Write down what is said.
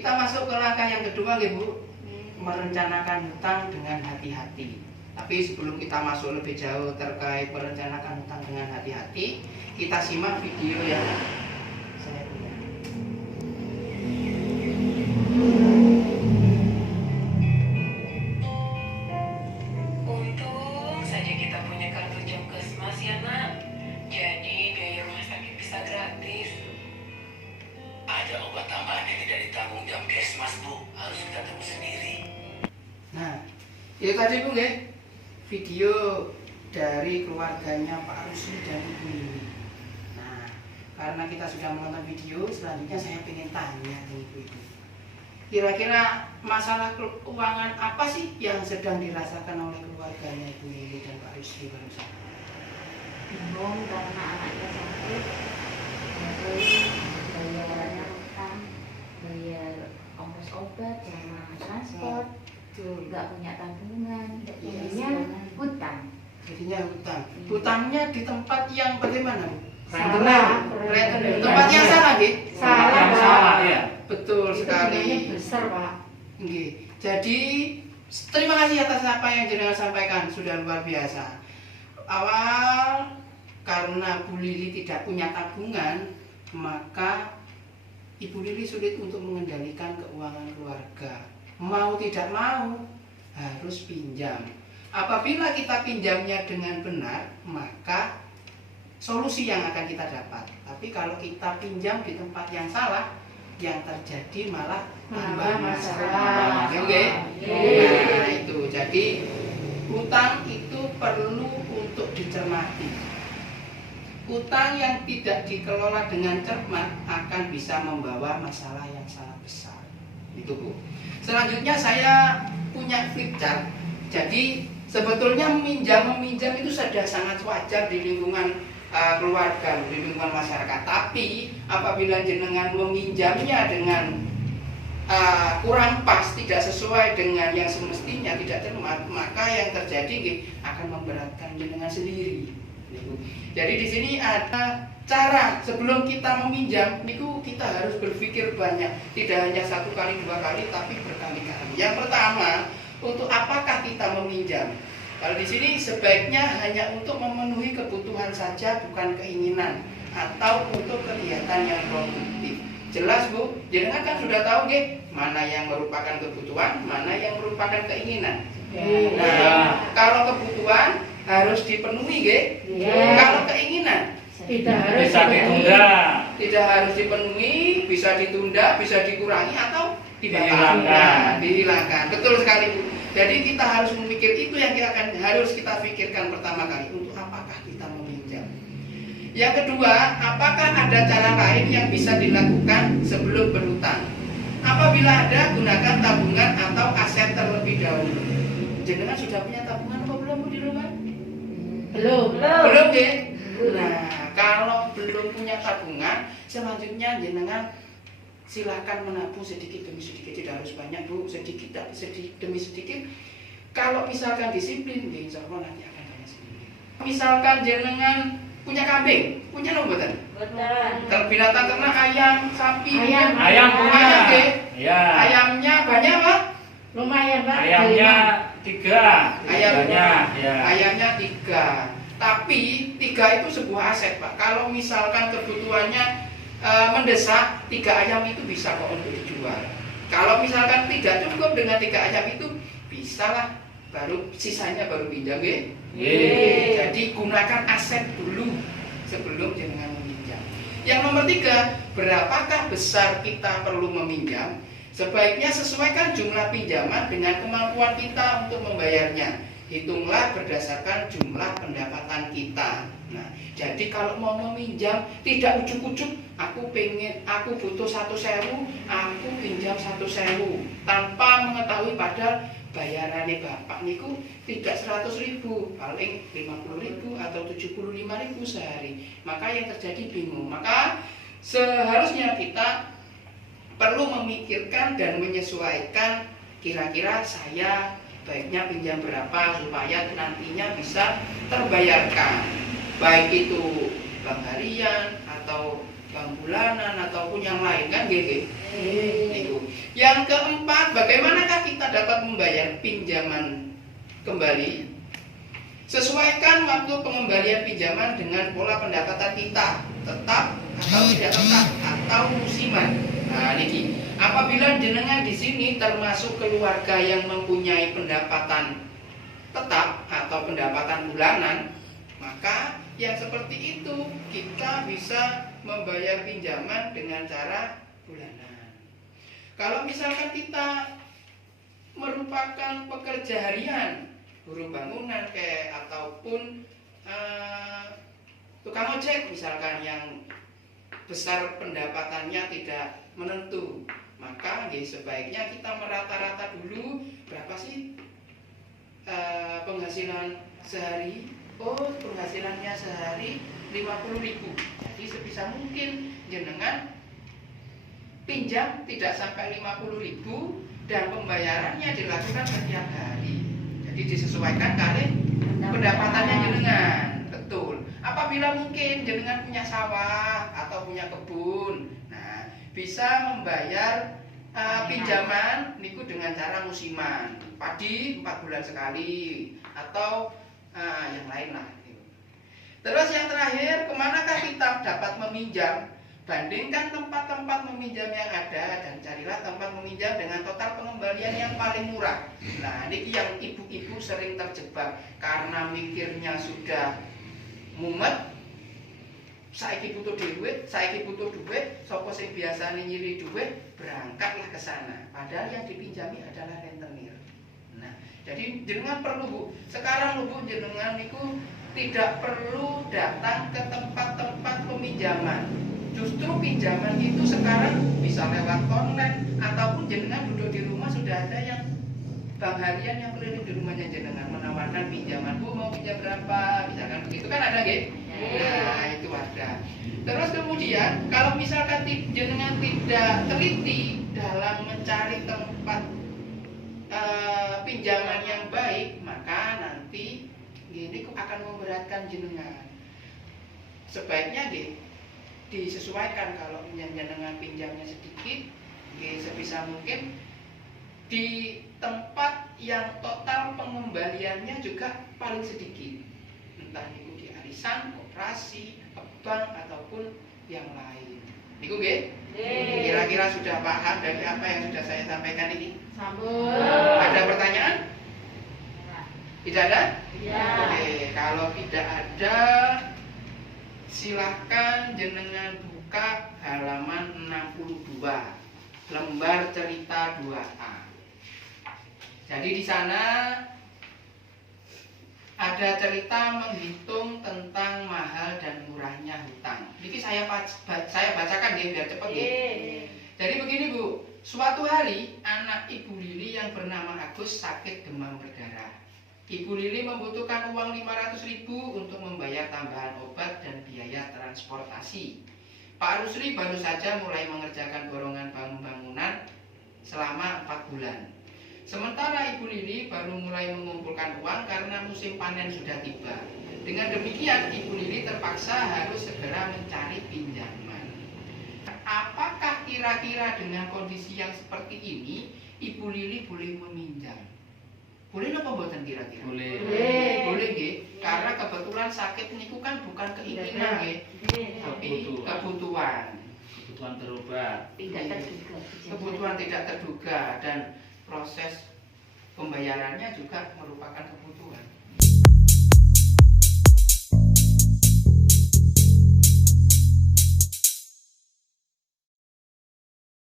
Kita masuk ke langkah yang kedua, Bu. Merencanakan hutang dengan hati-hati. Tapi sebelum kita masuk lebih jauh terkait merencanakan hutang dengan hati-hati, kita simak video yang saya punya. Untung saja kita punya kartu Jokesmas ya nak. Jadi biaya rumah sakit bisa gratis. Ada obat tambahan yang tidak ditanggung jam Kesmas, Bu. Harus kita tanggung sendiri. Nah, itu tadi Bu ya, video dari keluarganya Pak Rusli dan Ibu Lili. Nah, karena kita sudah menonton video, selanjutnya saya ingin tanya ke Ibu. Kira-kira masalah keuangan apa sih yang sedang dirasakan oleh keluarganya Ibu Lili dan Pak Rusli barusan? Bingung karena anaknya sakit, jadi bayar utang, bayar ongkos obat sama transport, nggak punya tabungan, jadinya hutang. Jadinya hutang. Hutangnya di tempat yang bagaimana, Bu? Salah. Tempat yang salah, Nggih? Salah, Yang Pak. salah ya. Betul Itu sekali. bunganya besar, Pak. Nggih. Jadi terima kasih atas apa yang jenengan sampaikan, sudah luar biasa. Awal karena Bu Lili tidak punya tabungan, maka Ibu Lili sulit untuk mengendalikan keuangan keluarga. Mau tidak mau harus pinjam. Apabila kita pinjamnya dengan benar, maka solusi yang akan kita dapat. Tapi kalau kita pinjam di tempat yang salah, yang terjadi malah tambah masalah. Oke? Nah, itu. Jadi hutang itu perlu untuk dicermati. Hutang yang tidak dikelola dengan cermat akan bisa membawa masalah yang sangat besar. Itu, Bu. Selanjutnya saya punya flip chart. Jadi sebetulnya meminjam itu sudah sangat wajar di lingkungan keluarga, di lingkungan masyarakat. Tapi apabila jenengan meminjamnya dengan kurang pas, tidak sesuai dengan yang semestinya, tidak cermat, maka yang terjadi akan memberatkan jenengan sendiri. Jadi di sini ada cara sebelum kita meminjam, kita harus berpikir banyak, tidak hanya satu kali, dua kali, tapi berkali-kali. Yang pertama, untuk apakah kita meminjam? Kalau di sini sebaiknya hanya untuk memenuhi kebutuhan saja, bukan keinginan atau untuk kegiatan yang produktif. Jelas, Bu, jenengan kan sudah tahu mana yang merupakan kebutuhan, mana yang merupakan keinginan. Nah, kalau kebutuhan harus dipenuhi, kalau keinginan Tidak harus Bisa ditunda. tidak harus dipenuhi, bisa ditunda, bisa dikurangi atau Dihilangkan. dihilangkan. Betul sekali, Bu. Jadi kita harus memikir itu yang harus kita pikirkan pertama kali, untuk apakah kita meminjam. Yang kedua, apakah ada cara lain yang bisa dilakukan sebelum berhutang? Apabila ada, gunakan tabungan atau aset terlebih dahulu. Jenengan sudah punya tabungan apa belum, Bu, di rumah? Belum. Belum, Nah, kalau belum punya tabungan, selanjutnya jenengan silahkan menabung sedikit demi sedikit, tidak harus banyak, Bu, sedikit demi sedikit. Kalau misalkan disiplin, insya Allah nanti akan banyak sendiri. Misalkan jenengan punya kambing, punya nomor tadi. Betul. Binatang ternak, ayam, sapi, Ayam. Ayam punya. Nggih. Ya. Ayamnya banyak, Pak. Lumayan, Pak. Ayamnya 3. Ayamnya, Ya. ayamnya 3. Tapi 3 itu sebuah aset, Pak. Kalau misalkan kebutuhannya mendesak, 3 ayam itu bisa kok untuk dijual. Kalau misalkan tidak cukup dengan 3 ayam itu, bisalah baru sisanya baru pinjam, Jadi gunakan aset dulu sebelum jenengan meminjam. Yang nomor 3, berapakah besar kita perlu meminjam? Sebaiknya sesuaikan jumlah pinjaman dengan kemampuan kita untuk membayarnya. Hitunglah berdasarkan jumlah pendapatan kita. Nah, jadi kalau mau meminjam tidak ujuk-ujuk, aku butuh 1.000, aku pinjam 1.000 tanpa mengetahui padahal bayarannya bapak niku tidak 100.000, paling 50.000 atau 75.000 sehari. Maka yang terjadi bingung. Maka seharusnya kita perlu memikirkan dan menyesuaikan, kira-kira saya baiknya pinjam berapa supaya nantinya bisa terbayarkan, baik itu bank harian atau bank bulanan ataupun yang lain kan gitu. Eh. Itu. Yang keempat, bagaimanakah kita dapat membayar pinjaman kembali? Sesuaikan waktu pengembalian pinjaman dengan pola pendapatan kita, tetap atau tidak tetap atau musiman. Nah, niki. Apabila jenengan di sini termasuk keluarga yang mempunyai pendapatan tetap atau pendapatan bulanan, maka yang seperti itu kita bisa membayar pinjaman dengan cara bulanan. Kalau misalkan kita merupakan pekerja harian, buruh bangunan ataupun tukang ojek misalkan yang besar pendapatannya tidak menentu, maka sebaiknya kita merata-rata dulu berapa sih penghasilan sehari. Oh, penghasilannya sehari 50.000. Jadi sebisa mungkin jenengan pinjam tidak sampai 50.000 dan pembayarannya dilakukan setiap hari. Jadi disesuaikan kali pendapatannya jenengan. Betul. Apabila mungkin jenengan punya sawah atau punya kebun, nah bisa membayar pinjaman niku dengan cara musiman, padi 4 bulan sekali atau yang lain lah. Terus yang terakhir, kemanakah kita dapat meminjam? Bandingkan tempat-tempat meminjam yang ada dan carilah tempat meminjam dengan total pengembalian yang paling murah. Nah, ini yang ibu-ibu sering terjebak karena mikirnya sudah mumet. Saiki butuh duit, sapa sing biasane nyiri duit, berangkatlah ke sana. Padahal yang dipinjami adalah rentenir. Nah, jadi jenengan perlu Bu, sekarang Bu jenengan niku tidak perlu datang ke tempat-tempat peminjaman. Justru pinjaman itu sekarang bisa lewat online ataupun jenengan duduk di rumah sudah ada yang bank harian yang keliling di rumahnya jenengan menawarkan pinjaman. Bu mau pinjam berapa? Misalkan begitu kan ada nggih? Nah, itu ada. Terus kemudian kalau misalkan jenengan tidak teliti dalam mencari tempat pinjaman yang baik, maka nanti ini akan memberatkan jenengan. Sebaiknya disesuaikan. Kalau jenengan pinjamnya sedikit, sebisa mungkin di tempat yang total pengembaliannya juga paling sedikit, entah itu di arisan, koperasi, bank ataupun yang lain. Niku nggih? Kira-kira sudah paham dari apa yang sudah saya sampaikan ini? Sambung. Ada pertanyaan? Tidak ada? Ya. Oke, kalau tidak ada, silahkan jenengan buka halaman 62, lembar cerita 2A. Jadi di sana ada cerita menghitung tentang mahal dan murahnya hutang. Ini saya bacakan ya biar cepat ya. Jadi begini Bu, suatu hari anak Ibu Lili yang bernama Agus sakit demam berdarah. Ibu Lili membutuhkan uang 500.000 untuk membayar tambahan obat dan biaya transportasi. Pak Rusli baru saja mulai mengerjakan borongan bangunan selama 4 bulan. Sementara Ibu Lili baru mulai mengumpulkan uang karena musim panen sudah tiba. Dengan demikian, Ibu Lili terpaksa harus segera mencari pinjaman. Apakah kira-kira dengan kondisi yang seperti ini, Ibu Lili boleh meminjam? Boleh apa mboten kira-kira? Boleh. Boleh nggih. Karena kebetulan sakit niku kan bukan keinginan nggih, tapi kebutuhan. Kebutuhan berobat. Kebutuhan tidak terduga dan proses pembayarannya juga merupakan kebutuhan.